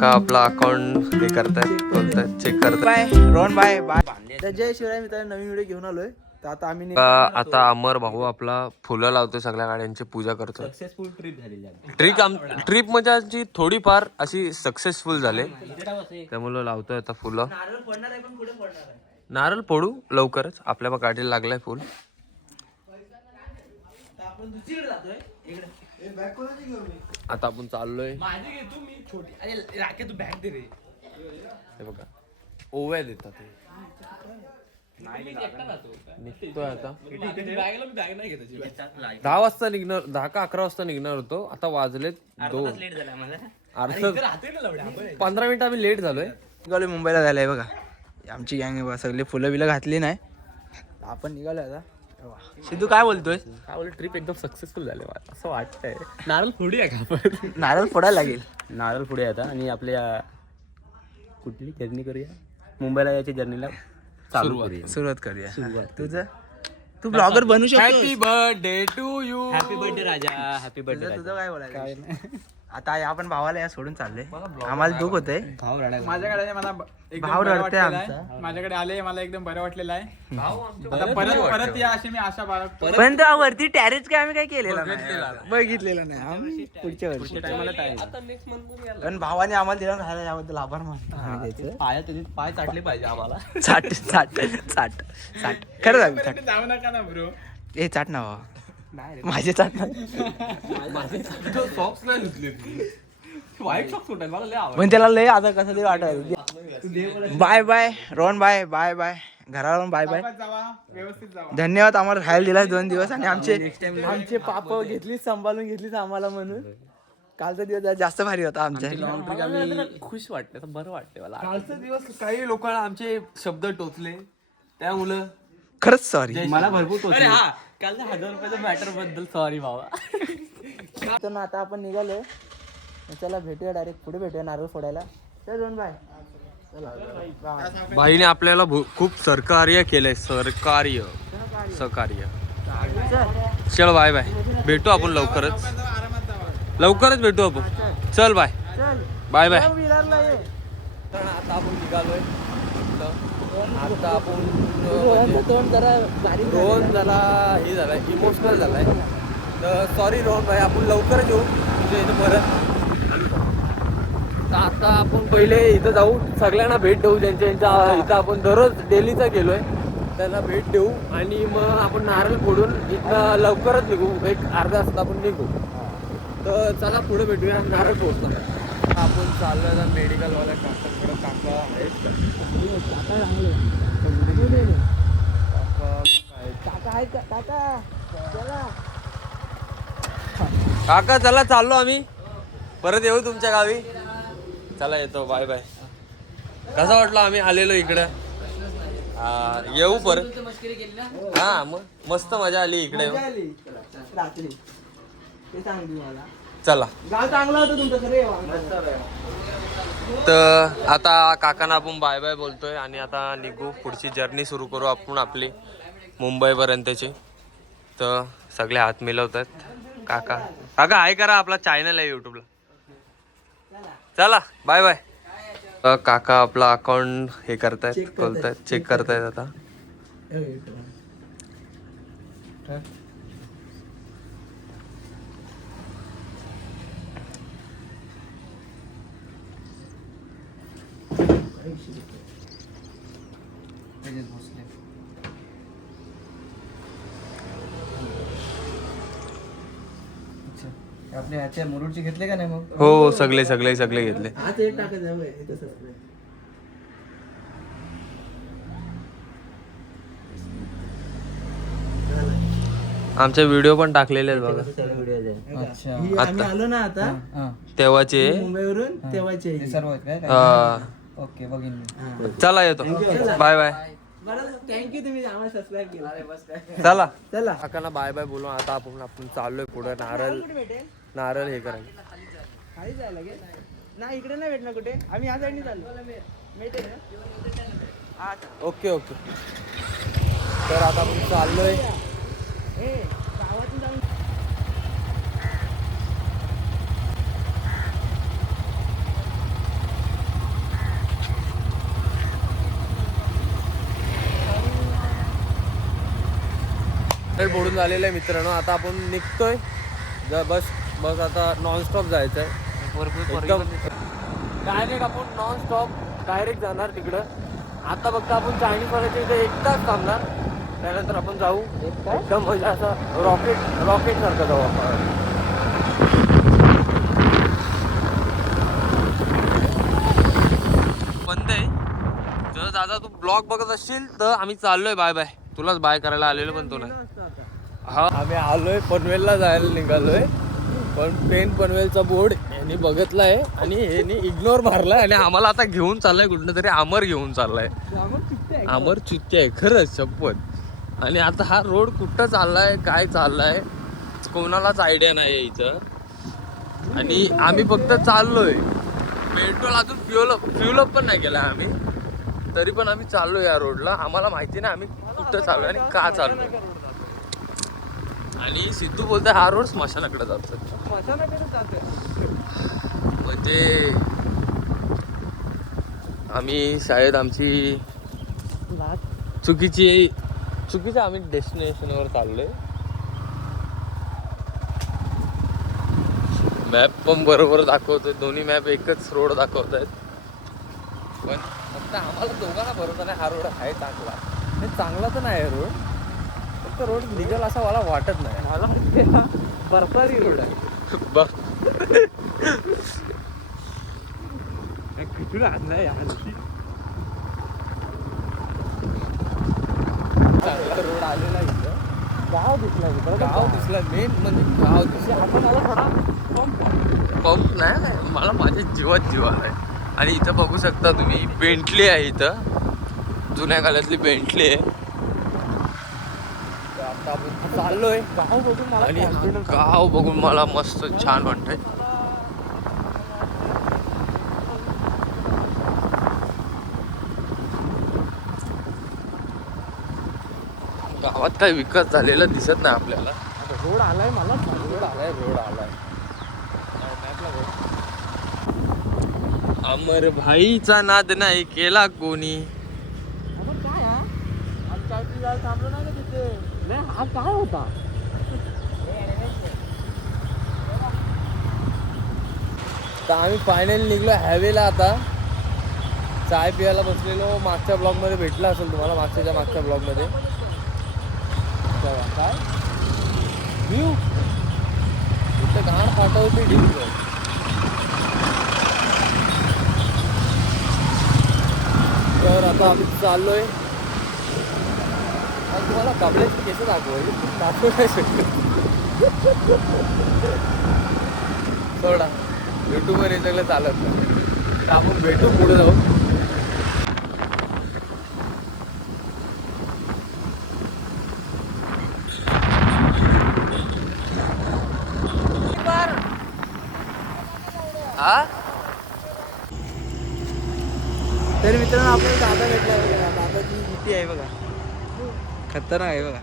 का आपला अकाउंट हे करतायत बोलतायत चेक करतायत. Bye Rohan bye bye. तर जय शिवराय मित्रांनो, नवीन व्हिडिओ घेऊन आलोय. तर आता आम्ही आता अमर भाऊ आपला फुलं लावतोय, सगळ्या गाड्यांची पूजा करतोय. सक्सेसफुल ट्रिप झालेली आहे. ट्रिप म्हणजे आमची थोडीफार अशी सक्सेसफुल झाले, त्यामुळे लावतोय आता फुलं. नारळ पडणार आहे, पण पुढे पडणार आहे. नारळ फोडू लवकरच, आपल्या गाडीला लागलाय फुल. आपण दुसरीकडे जातोय. इकडे आता आपण चाललोय. माझी घे तू, मी छोटी. अरे राखे तू बॅग दे रे. हे बघा ओव्या देतात ते. निघतोय आता. 10 वाजता निघणार, 10 का 11 वाजता निघणार होतो. आता वाजलेत 2. लेट झाला मला. 15 मिनिट आम्ही लेट झालोय. निघालोय मुंबईला जायला बघा. आमची गँग आहे बघा, सगळे फुलं बिलं घातली नाही. आपण निघालोय आता. सिद्धू काय बोलतोय? काय बोल, ट्रिप एकदम सक्सेसफुल झाले असं वाटतंय. नारळ फोडूया का आपण? नारळ फोडायला लागेल. नारळ पुढे आता आणि आपल्या कुठली जर्नी करूया, मुंबईला यायची जर्नीला सुरुवात करूया. तुझं तू ब्लॉगर बनू शकतो. Happy birthday to you. Happy birthday राजा, हॅपी बर्थडे. तुझं काय बोलायचं? आता आपण भावाला या सोडून चालले. आम्हाला दुःख होतंय. भाव रडायला. माझ्याकडे मला भाव रडते आमचा. माझ्याकडे आले, मला एकदम बरं वाटलेलं आहे. आता परत या अशी मी आशा बाळगतो. पण त्या वरती टॅरेस काय आम्ही काय केलेलं नाही, बघितलेलं नाही आम्ही. पुढच्या वर्षी पण भावाने आम्हाला दिला राहायला, याबद्दल आभार मानतो आम्ही त्याचे. पाय चाटले पाहिजे आम्हाला. चाट चाट चाट चाट खरं सांग चाट. जाऊ नका ना ब्रो. ए चाट ना भावा. माझे चाट ना. सॉक्स नाही धुतले, व्हाईट सॉक्स होतात मला लय आवडतं. पण त्याला लय आता कसं तरी वाटत. Bye bye Rohan bye bye bye. घराला बाय बाय. जावा, व्यवस्थित जावा. धन्यवाद आम्हाला राहायला दिला 2 दिवस. आणि आमचे पाप घेतलीच, सांभाळून घेतलीच आम्हाला म्हणून. कालचा दिवस जास्त भारी होता आमच्या. खुश वाटते, असं बरं वाटते मला. कालचा दिवस काही लोकांना आमचे शब्द टोचले, त्यामुळं खरंच सॉरी. मला भरपूर टोचले. काल 1000 रुपयाच्या मॅटर बद्दल सॉरी बाबा. तर ना आता आपण निघालोय. चला भेटूया, डायरेक्ट पुढे भेटूया नारळ फोडायला. चल रोहन बाय. बाईने आपल्याला खूप सहकार्य केलंय, सहकार्य. चल बाय बाय, भेटू आपण लवकरच. लवकरच भेटू आपण. चल बाय बाय बाय. तर आता आपण निघालोय. आता आपण रोहन जरा हे झालाय, इमोशनल झालाय. तर सॉरी रोहन भाई, आपण लवकरच येऊ तुझ्या इथं परत. तर आता आपण पहिले इथं जाऊ, सगळ्यांना भेट देऊ ज्यांच्या इथं आपण दररोज डेलीचा गेलोय त्यांना भेट देऊ. आणि मग आपण नारळ फोडून इथं लवकरच निघू, एक अर्धा तासात आपण निघू. तर चला पुढे भेटूया नारळ फोडताना. आपण चाललोय मेडिकलवाल्या काकांकडे. काका आहेत काका, चला चाललो आम्ही, परत येऊ तुमच्या गावी. चला येतो, बाय बाय. कसं वाटलं आम्ही आलेलो इकडं? येऊ परत. हा मग मस्त मजा आली इकडे. चला. गाव चांगला होता तुमचं खरं. तर आता काकांना आपण बाय बाय बोलतोय आणि आता निघू, पुढची जर्नी सुरू करू आपण आपली मुंबईपर्यंतची. तर सगळे हात मिळवतात. काका काका हाय करा, आपला चॅनल आहे यूट्यूबला. चला बाय बाय. काका आपला अकाउंट हे करतायत बोलतायत, चेक करतायत आता. आपल्या ह्याच्या मुरुडचे घेतले का नाही मग? हो सगळे सगळे सगळे घेतले. आज एक टाकायचं. आमचे व्हिडिओ पण टाकलेले आहेत बघा. आम्ही आलो ना आता तेव्हाचे. मुंबईवरून तेव्हाचे सर्व. ओके बघीन. चला येतो, बाय बाय. थँक्यू, तुम्ही आम्हाला सबस्क्राईब केलं. चला चला काकांना बाय बाय बोलून आता आपण चाललोय पुढे. नारळ हे करायला. खाली जायला गे नाही, इकडे नाही भेटणार कुठे. आम्ही या साईडने चाललो. भेटेल ना. Okay okay. तर आता आपण चाललोय. गावातून जाऊन फोडून झालेलं आहे मित्रांनो. आता आपण निघतोय. बस आता नॉनस्टॉप जायचं आहे एकदम डायरेक्ट. आपण नॉनस्टॉप डायरेक्ट जाणार तिकडं. आता फक्त आपण चायनीजवाल्याच्या इथे एक तास थांबणार. त्यानंतर आपण जाऊ एकदम म्हणजे असं रॉकेट सारखं जाऊ आपण. बंद आहे. जर दादा तू ब्लॉग बघत असशील तर आम्ही चाललोय. Bye bye. तुलाच बाय करायला आलेलो पण तो नाही. हा आम्ही आलोय पनवेलला जायला निघालोय. पण पनवेलचा बोर्ड यांनी बघितलाय आणि यांनी इग्नोर मारलाय आणि आम्हाला आता घेऊन चाललाय कुठं तरी. अमर घेऊन चाललाय. अमर चित्ते आहे खरंच शपथ. आणि आता हा रोड कुठं चाललाय काय चाललाय कोणालाच आयडिया नाही इथं. आणि आम्ही फक्त चाललोय. पेट्रोल अजून फ्युल पण नाही केला आम्ही. तरी पण आम्ही चाललोय या रोडला. आम्हाला माहिती नाही आम्ही कुठं चाललोय आणि का चाललोय. आणि सिद्धू बोलतोय हा रोड स्मशानाकडे जातो. म्हणजे आम्ही शाळेत आमची चुकीच्या आम्ही डेस्टिनेशनवर चाललोय. मॅप पण बरोबर दाखवतोय. दोन्ही मॅप एकच रोड दाखवत आहेत. पण फक्त आम्हाला दोघांना भरोसा नाही हा रोड आहे चांगला. हे चांगला तर नाही आहे रोड. फक्त रोड निघेल असं मला वाटत नाही. मला बर्फारी रोड आहे. चांगला रोड आलेला इथं. गाव दिसला मेन म्हणजे गाव दिसला. पंप नाही मला माझ्या जीवात जीव आहे. आणि इथं बघू शकता तुम्ही बेंटली आहे. इथं जुन्या काळातली बेंटली आहे. आता आपण चाललोय गाव बघून मला. आणि गाव बघून मला मस्त छान वाटतंय. गावात काही विकास झालेला दिसत नाही आपल्याला. रोड आलाय मला. रोड आलाय. अमर भाईचा नाद नाही केला कोणी. थांबलो नाही तिथे. नाही हा काय होता. तर आम्ही फायनली निघलो हायवेला. आता चाय पियाला बसलेलो. मागच्या ब्लॉग मध्ये भेटला असेल तुम्हाला. मागच्या ब्लॉग मध्ये काय व्ह्यू इथं घाण पाठवते ढिग. तर आता आम्ही चाललोय. तुम्हाला कपड्याची केस दाखवू नाही शकत. सोडा युट्यूबवर हे सगळं चालत नाही. तर आपण भेटू पुढे जाऊ. तर मित्रांनो आपल्याला दादा भेटला बघा. दादाची गुटी आहे बघा. खतरनाक आहे बघा.